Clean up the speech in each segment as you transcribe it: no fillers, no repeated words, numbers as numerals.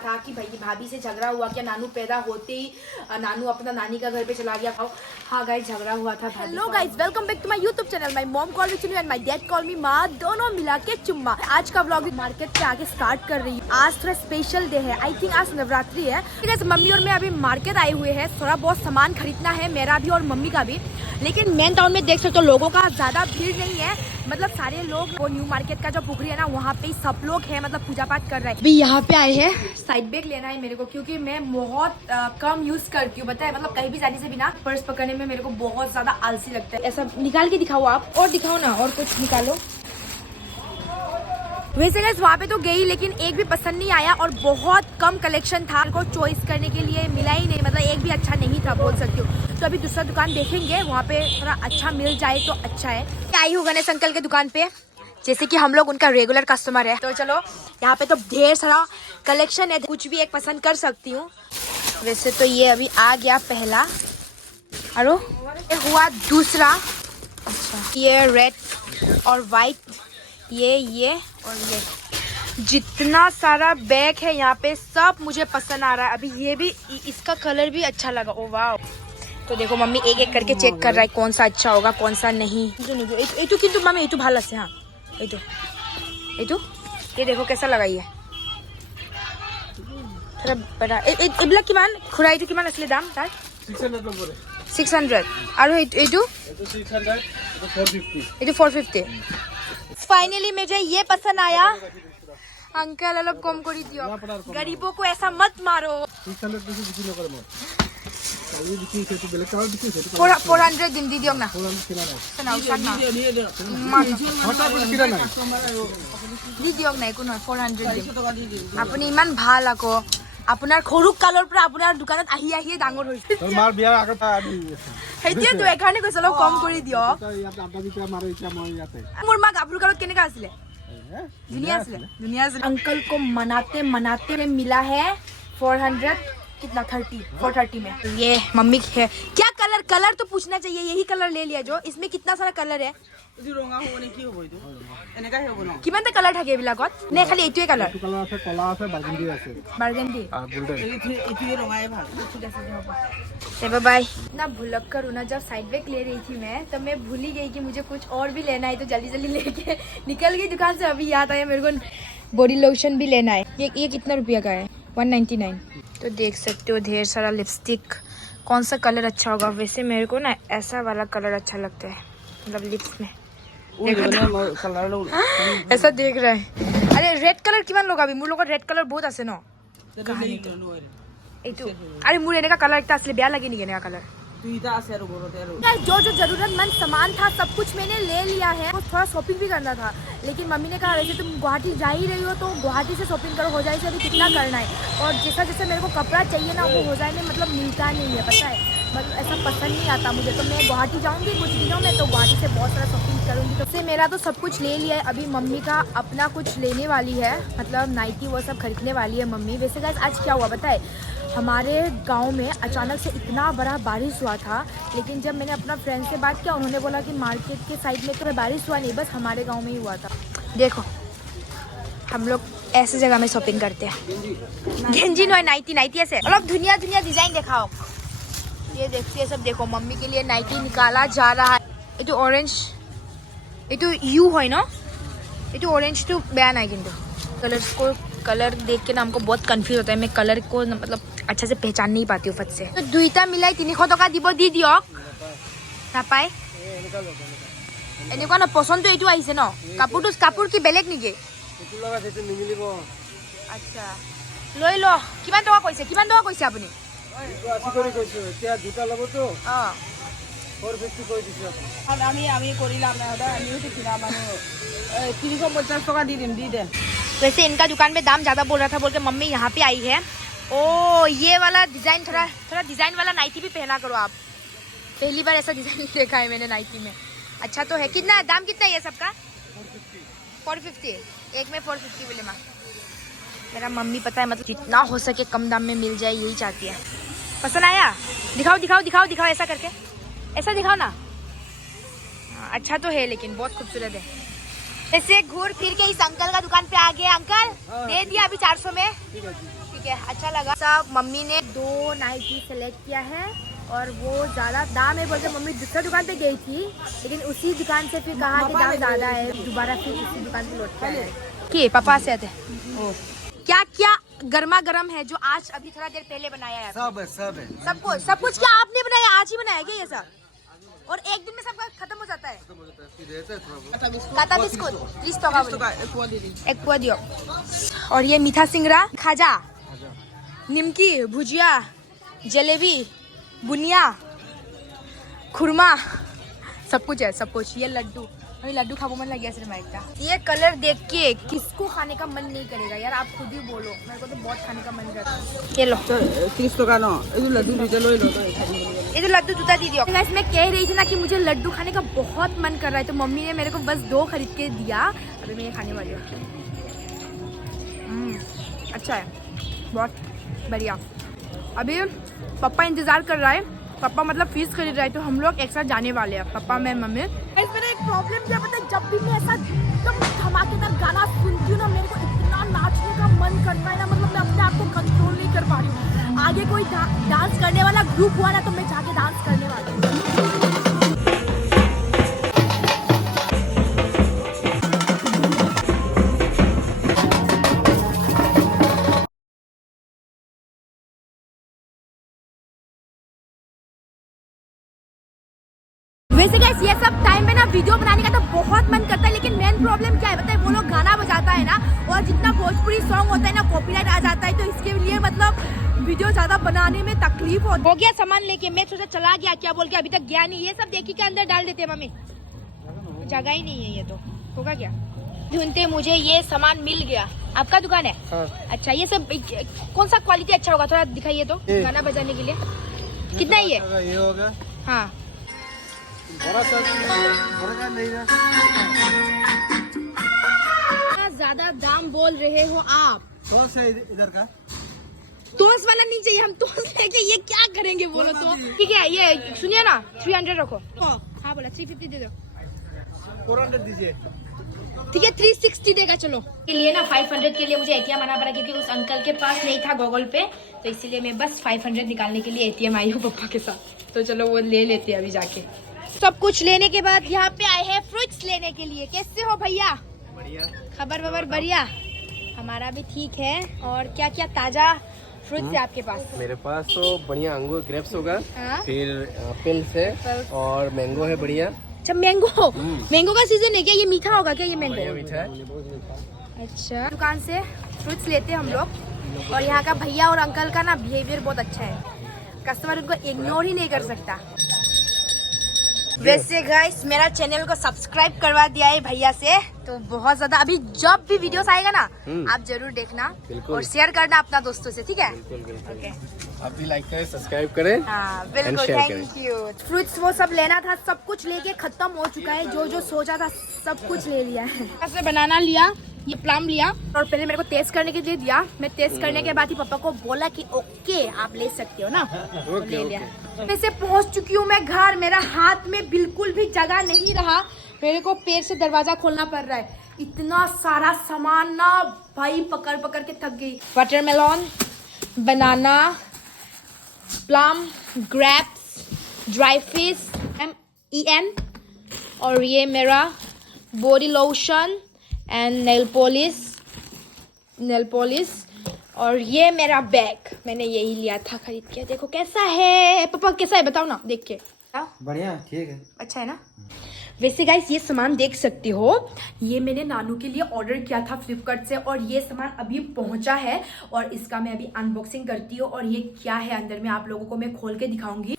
था कि भाई भाभी से झगड़ा हुआ क्या, नानू पैदा होते ही नानू अपना नानी का घर पे चला गया। हाँ गाइस, झगड़ा हुआ था। Hello guys, welcome back to my YouTube channel. My mom call me Chunnu and my dad call me माँ, दोनों मिला के चुम्मा। आज का व्लॉग मार्केट पे आके स्टार्ट कर रही हूँ। आज थोड़ा स्पेशल डे है, आई थिंक आज नवरात्रि है। गाइस, मम्मी और मैं अभी मार्केट आए हुए हैं, थोड़ा बहुत सामान खरीदना है, मेरा भी और मम्मी का भी। लेकिन मेन टाउन में देख सकते हो लोगों का ज्यादा भीड़ नहीं है, मतलब सारे लोग वो न्यू मार्केट का जो पुखरी है ना, वहाँ पे सब लोग हैं, मतलब पूजा पाठ कर रहे हैं। अभी यहाँ पे आए हैं, साइड बैग लेना है मेरे को, क्योंकि मैं बहुत कम यूज करती हूँ, पता है, मतलब कहीं भी जाने से बिना पर्स पकड़ने में मेरे को बहुत ज्यादा आलसी लगता है। ऐसा निकाल के दिखाओ आप, और दिखाओ ना, और कुछ निकालो। वैसे गाइस वहाँ पे तो गई, लेकिन एक भी पसंद नहीं आया और बहुत कम कलेक्शन था, मेरे को चॉइस करने के लिए मिला ही नहीं, मतलब एक भी अच्छा नहीं था बोल सकती हूँ। तो अभी दूसरा दुकान देखेंगे, वहाँ पे थोड़ा अच्छा मिल जाए तो अच्छा है। आई हूँ गणेश अंकल के दुकान पे, जैसे कि हम लोग उनका रेगुलर कस्टमर है। तो चलो, यहाँ पे तो ढेर सारा कलेक्शन है, कुछ भी एक पसंद कर सकती हूँ। वैसे तो ये अभी आ गया पहला, और ये हुआ दूसरा। अच्छा, ये रेड और वाइट, ये और ये, जितना सारा बैग है यहाँ पे सब मुझे पसंद आ रहा है। अभी ये भी, इसका कलर भी अच्छा लगा। ओ वाह। तो देखो मम्मी एक एक करके चेक कर रहा है कौन सा अच्छा होगा कौन सा नहीं। এইটো কিন্তু মামি এইটো ভাল আছে। हाँ এইটো ये देखो कैसा लगा, ये थोड़ा बड़ा। এইবিলাক কিমান খুৰা, এইটো কিমান আছিলে দাম তাৰ? 600। আৰু এইটো 450। फाइनली मुझे ये पसंद आया। अंकल अलग कम करी दियो, गरीबों को ऐसा मत मारो। 400 दिन दी दियो ना, दी दियक ना, একো নহয় 400 দিম। আপুনি ইমান ভাল আকৌ, আপোনাৰ সৰু কালৰ পৰা আপোনাৰ দোকানত আহি আহিয়ে ডাঙৰ হৈছে। তোমাৰ বিয়াৰ আগত আহি আছে, সেইটোৱেতো এখানে কৈছে অলপ কম কৰি দিয়ক। মোৰ মা গাভৰু কালত কেনেকা আছিলে? दुनिया से अंकल को मनाते मनाते में मिला है 400 कितना 430 में। ये मम्मी है क्या कलर, कलर तो पूछना चाहिए, यही कलर ले लिया। जो इसमें कितना सारा कलर है, কিমান টা কালাৰ থাকে এইবিলাকত, নে খালি এইটোৱে কালাৰ? কালাৰ আছে, কলা আছে, বাৰ্গেন্ডি আছে। বাৰ্গেন্ডি এইটোৱে ৰঙাই ভাল। ঠিক আছে হ'ব। Bye bye. ना भुलक कर ना, जब साइड बैग ले रही थी मैं, तब मैं भूल ही गई कि मुझे कुछ और भी लेना है, तो जल्दी जल्दी लेके निकल गई दुकान से। अभी याद आया मेरे को बॉडी लोशन भी लेना है। ये कितना रुपया का है? 199। तो देख सकते हो ढेर सारा लिपस्टिक, कौन सा कलर अच्छा होगा? वैसे मेरे को ना ऐसा वाला कलर अच्छा लगता है, मतलब लिप्स में ऐसा देख रहा है। अरे रेड कलर किमान लगा? अभी मोर লগত रेड कलर बहुत আছে ন। এইটো আরে মোৰ এনেকা কালাৰ একটা আসলে বেয়া লাগে নেকি? এনেকা কালাৰ দুইটা আছে আৰু ঘৰতে। আৰু जो जो जरूरतमंद सामान था सब कुछ मैंने ले लिया है। थोड़ा शॉपिंग भी करना था, लेकिन मम्मी ने कहा वैसे तुम गुवाहाटी जा ही रही हो तो गुवाहाटी से शॉपिंग करो, हो जाए से अभी कितना करना है। और जैसा जैसा मेरे को कपड़ा चाहिए ना, वो हो जाए में मतलब मिलता नहीं है, पता है, मतलब ऐसा पसंद नहीं आता मुझे। तो मैं गुवाहाटी जाऊंगी कुछ दिनों में, तो गुवाहाटी से बहुत सारा शॉपिंग करूंगी। तो से मेरा तो सब कुछ ले लिया है। अभी मम्मी का अपना कुछ लेने वाली है, मतलब नाइटी वो सब खरीदने वाली है मम्मी। वैसे गाइस आज क्या हुआ पता है, हमारे गांव में अचानक से इतना बड़ा बारिश हुआ था, लेकिन जब मैंने अपना फ्रेंड से बात किया, उन्होंने बोला कि मार्केट के साइड में तो बारिश हुआ नहीं, बस हमारे गांव में ही हुआ था। देखो हम लोग ऐसे जगह में शॉपिंग करते हैं। गेंजी नो नाइटी, नाइटी ऐसे अलग धुनिया धुनिया डिजाइन दिखाओ। ये देखती है सब, देखो मम्मी के लिए नाइटी निकाला जा रहा है। ये तो ऑरेंज, ये तो यू है ना, ये तो ऑरेंज तो बयान है, किंतु कलर्स को कलर देख के ना हमको बहुत कंफ्यूज होता है। मैं कलर को मतलब अच्छा से पहचान नहीं पाती हूँ फट से। तो दुईटा मिलाई 300 টকা দিব, দি দিয়ক। নাপায় এনেকুৱা ন, পচন্দটো এইটো আহিছে ন। কাপোৰ কি বেলেগ নেকি? আচ্ছা লৈ ল। কিমান টকা কৈছে, কিমান টকা কৈছে আপুনি? 80 কৰি কৈছো, এতিয়া দুটা ল'বতো। অঁ 450 কৰি দিছো। আমি কৰিলাম না, আমিও কিনা মানুহ 350 টকা দি দিম, দি দে। वैसे इनका दुकान में दाम ज़्यादा बोल रहा था, बोल के मम्मी यहाँ पे आई है। ओ ये वाला डिज़ाइन, थोड़ा डिज़ाइन वाला नाइटी भी पहना करो आप। पहली बार ऐसा डिज़ाइन देखा है मैंने नाइटी में। अच्छा तो है। कितना दाम कितना है ये सबका? 450। एक में 450 बोले माँ। मेरा मम्मी पता है, मतलब जितना हो सके कम दाम में मिल जाए यही चाहती है। पसंद आया? दिखाओ दिखाओ दिखाओ दिखाओ, ऐसा करके ऐसा दिखाओ ना। अच्छा तो है, लेकिन बहुत खूबसूरत है। ऐसे घूर फिर के इस अंकल का दुकान पे आ गए। अंकल दे दिया अभी 400 में। ठीक ठीक है, अच्छा लगा सब। मम्मी ने 2 नाइटी सेलेक्ट किया है और वो ज़्यादा दाम है बोलते, मम्मी दूसरी दुकान पे गई थी लेकिन उसी दुकान से फिर कहा कि दाम ज़्यादा है, दोबारा फिर उसी दुकान पे लौट के आए। पापा से आते क्या क्या गर्मा गर्म है जो आज अभी थोड़ा देर पहले बनाया है? सब है सब कुछ क्या आपने बनाया? आज ही बनाया क्या ये सब? और एक दिन में सब खत्म हो जाता है? काता बिस्कुट 30 टका एक पुआ दियो। और ये मीठा सिंगरा, खाजा, निमकी, भुजिया, जलेबी, बुनिया, खुरमा, सब कुछ है, सब कुछ। ये लड्डू, अभी लड्डू खाबो मन लग गया सिर्फ का। ये कलर देख के किसको खाने का मन नहीं करेगा यार, आप खुद ही बोलो। मेरे को तो बहुत खाने का मन करता है। ये लो 30 टका नो, ये लड्डू दीजिए, लो ये तो लड्डू जूता दी दियो। गाइस मैं कह रही थी ना कि मुझे लड्डू खाने का बहुत मन कर रहा है, तो मम्मी ने मेरे को बस 2 खरीद के दिया। अभी मैं ये खाने वाली हूँ। अच्छा है, बहुत बढ़िया। अभी पापा इंतजार कर रहा है, पापा मतलब फीस खरीद रहा है, तो हम लोग एक साथ जाने वाले हैं, पापा मैं मम्मी। मेरा एक प्रॉब्लम क्या पता है, जब भी मैं ऐसा एकदम धमाकेदार गाना सुनती हूँ ना, मेरे को इतना नाचने का मन करता है ना, मतलब मैं अपने आप को कंट्रोल नहीं कर पा रही हूँ। आगे कोई डांस करने वाला ग्रुप हुआ ना तो मैं जाके डांस करने वाली हूँ। वैसे गाइस ये सब टाइम में ना वीडियो बनाने का तो बहुत मन करता है, लेकिन मेन प्रॉब्लम क्या है बताइए? वो लोग गाना बजाता है ना, और जितना भोजपुरी सॉन्ग होता है ना कॉपीराइट आ जाता है, तो इसके लिए मतलब वीडियो ज्यादा बनाने में तकलीफ हो गया। सामान लेके मैं सोचा चला गया क्या बोल के, अभी तक गया नहीं। ये सब देखी के अंदर डाल देते हैं मम्मी, जगह ही नहीं है। ये तो होगा क्या? ढूंढते मुझे ये सामान मिल गया। आपका दुकान है? हाँ। अच्छा, ये सब कौन सा क्वालिटी अच्छा होगा थोड़ा दिखाइए तो, गाना बजाने के लिए। कितना ये हो गया? हाँ ज्यादा दाम बोल रहे हो आप। टॉस है इधर का, टॉस वाला नहीं चाहिए, हम टॉस लेके ये क्या करेंगे बोलो तो। ठीक है, ये सुनिए ना 300 रखो। हाँ बोला 350 दे दो। 400 दीजिए। ठीक है 360 देगा। चलो के लिए ना 500 के लिए मुझे एटीएम आना पड़ा, क्योंकि उस अंकल के पास नहीं था गूगल पे, तो इसीलिए मैं बस 500 निकालने के लिए एटीएम आई हूँ पापा के साथ। तो चलो वो ले लेते हैं अभी जाके। सब कुछ लेने के बाद यहाँ पे आए हैं फ्रूट्स लेने के लिए। कैसे हो भैया? बढ़िया। खबर वबर बढ़िया? हमारा भी ठीक है। और क्या क्या ताजा फ्रूट्स है आपके पास? मेरे पास तो बढ़िया अंगूर ग्रेप्स होगा, फिर एप्पल्स है और मैंगो है बढ़िया। अच्छा मैंगो, मैंगो का सीजन है क्या? ये मीठा होगा क्या ये मैंगो? मीठा है। अच्छा, दुकान से फ्रूट्स लेते हैं हम लोग, और यहाँ का भैया और अंकल का ना बिहेवियर बहुत अच्छा है, कस्टमर उनको इग्नोर ही नहीं कर सकता। वैसे गाइस मेरा चैनल को सब्सक्राइब करवा दिया है भैया से, तो बहुत ज्यादा अभी जब भी वीडियोस आएगा ना आप जरूर देखना और शेयर करना अपना दोस्तों से, ठीक है? ओके, आप भी लाइक करें, सब्सक्राइब करें। हाँ बिल्कुल, थैंक यू। फ्रूट्स वो सब लेना था, सब कुछ लेके खत्म हो चुका है, जो जो सोचा था सब कुछ ले लिया है। ऐसे बनाना लिया, ये प्लम लिया, और पहले मेरे को टेस्ट करने के लिए दिया। मैं टेस्ट करने के बाद ही पापा को बोला कि ओके आप ले सकते हो ना, तो ले लिया। वैसे पहुंच चुकी हूँ मैं घर, मेरा हाथ में बिल्कुल भी जगह नहीं रहा, मेरे को पैर से दरवाजा खोलना पड़ रहा है। इतना सारा सामान ना भाई पकड़ पकड़ के थक गई। Watermelon, banana, plum, grapes, dry fish, EN, और ये मेरा body lotion and nail polish, और ये मेरा बैग मैंने यही लिया था खरीद के। देखो कैसा है पापा, कैसा है बताओ ना देख के। बढ़िया, ठीक है, अच्छा है ना? वैसे गाइस ये सामान देख सकते हो, ये मैंने नानू के लिए ऑर्डर किया था फ्लिपकार्ट से, और ये सामान अभी पहुंचा है, और इसका मैं अभी अनबॉक्सिंग करती हूँ, और ये क्या है अंदर में आप लोगों को मैं खोल के दिखाऊंगी।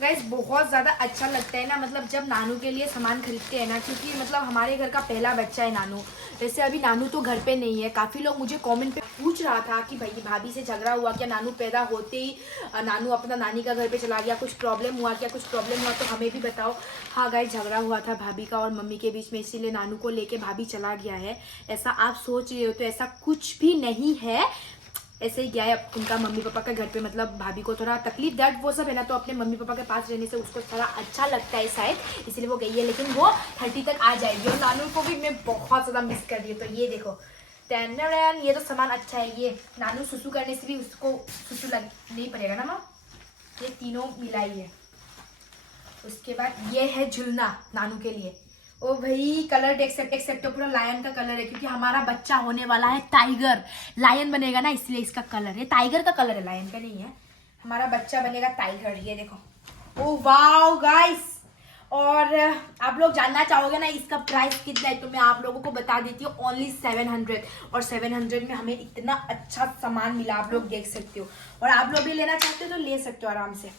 गाइस बहुत ज़्यादा अच्छा लगता है ना, मतलब जब नानू के लिए सामान खरीदते हैं ना, क्योंकि मतलब हमारे घर का पहला बच्चा है नानू। वैसे अभी नानू तो घर पे नहीं है। काफ़ी लोग मुझे कमेंट पे पूछ रहा था कि भाई भाभी से झगड़ा हुआ क्या, नानू पैदा होते ही नानू अपना नानी का घर पे चला गया, कुछ प्रॉब्लम हुआ क्या? कुछ प्रॉब्लम हुआ तो हमें भी बताओ। हाँ गाइस झगड़ा हुआ था भाभी का और मम्मी के बीच में, इसीलिए नानू को लेके भाभी चला गया है। ऐसा आप सोच रहे हो तो ऐसा कुछ भी नहीं है, ऐसे ही गया है उनका मम्मी पापा के घर पे, मतलब भाभी को थोड़ा तकलीफ दर्द वो सब है ना, तो अपने मम्मी पापा के पास रहने से उसको थोड़ा अच्छा लगता है शायद, इसलिए वो गई है। लेकिन वो 30 तक आ जाएगी और नानू को भी मैं बहुत ज़्यादा मिस कर रही हूँ। तो ये देखो ये तो सामान अच्छा है। ये नानू सुसु करने से भी उसको सुसु लग नहीं पड़ेगा ना माँ, ये तीनों मिलाई है। उसके बाद ये है झुलना नानू के लिए। ओ भाई कलर देख सकते हो, पूरा लायन का कलर है, क्योंकि हमारा बच्चा होने वाला है टाइगर, लायन बनेगा ना, इसलिए इसका कलर है, टाइगर का कलर है, लायन का नहीं है। हमारा बच्चा बनेगा टाइगर। ये देखो ओ वाओ गाइस। और आप लोग जानना चाहोगे ना इसका प्राइस कितना है, तो मैं आप लोगों को बता देती हूँ, ओनली 700। और 700 में हमें इतना अच्छा सामान मिला, आप लोग देख सकते हो। और आप लोग भी लेना चाहते हो तो ले सकते हो आराम से।